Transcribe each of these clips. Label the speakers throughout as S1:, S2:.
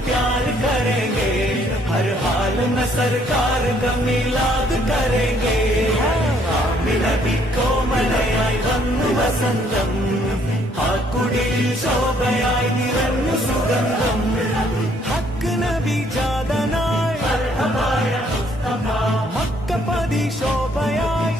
S1: प्यार करेंगे हर हाल में सरकार का मिलाद करेंगे ആമി നബി കോമലയായി വന്നു വസന്തം ആ കുടിയിൽ ശോഭയായി നിറഞ്ഞു സുഗന്ധം ഹക്ക് നബി ജാതനായി മക്കപ്പതി ശോഭയായി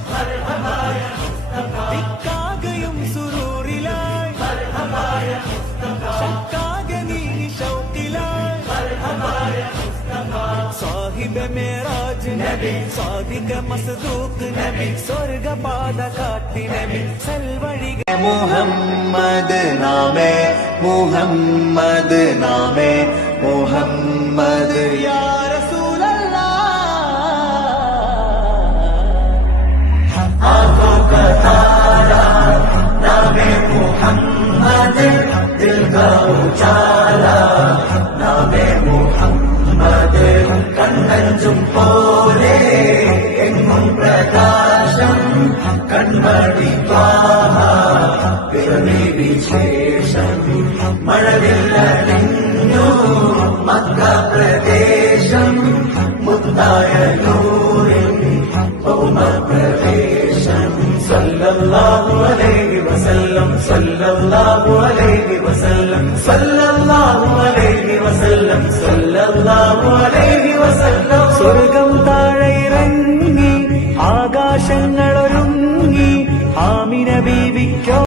S1: به میراج نبی صادق مصدوق نبی سرگ پاد کاٹی نبی سلوڑی محمد نام محمد نام محمد یا رسول اللہ۔ ہم آنکھوں കണ്ണഞ്ചും പോലെ എങ്ങും പ്രകാശം കൺമണി പാഹ. പിറവി വിശേഷം മഴവില്ലണിഞ്ഞു മക്ക പ്രദേശം മുത്തായ നൂറിൻ ഭൗമ പ്രദേശം സല്ലല്ലാഹു അലൈഹി വസല്ലം സല്ലല്ലാഹു അലൈഹി വസല്ലം സല്ലല്ലാഹു അലൈഹി വസല്ലം സല്ലല്ലാഹു സ്വർഗം താഴെ ഇറങ്ങി ആകാശങ്ങളൊരുങ്ങി ആമിന ബീവിക്കോ